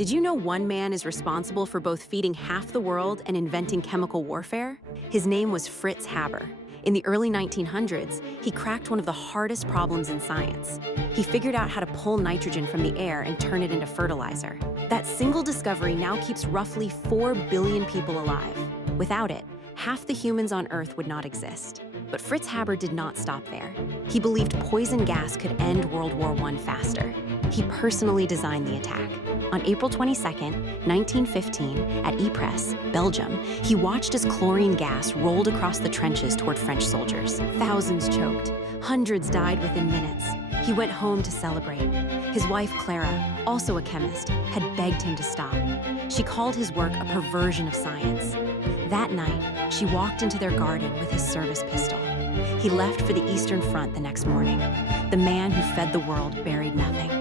Did you know one man is responsible for both feeding half the world and inventing chemical warfare? His name was Fritz Haber. In the early 1900s, he cracked one of the hardest problems in science. He figured out how to pull nitrogen from the air and turn it into fertilizer. That single discovery now keeps roughly 4 billion people alive. Without it, half the humans on Earth would not exist. But Fritz Haber did not stop there. He believed poison gas could end World War I faster. He personally designed the attack. On April 22, 1915, at Ypres, Belgium, he watched as chlorine gas rolled across the trenches toward French soldiers. Thousands choked. Hundreds died within minutes. He went home to celebrate. His wife, Clara, also a chemist, had begged him to stop. She called his work a perversion of science. That night, she walked into their garden with his service pistol. He left for the Eastern Front the next morning. The man who fed the world buried nothing.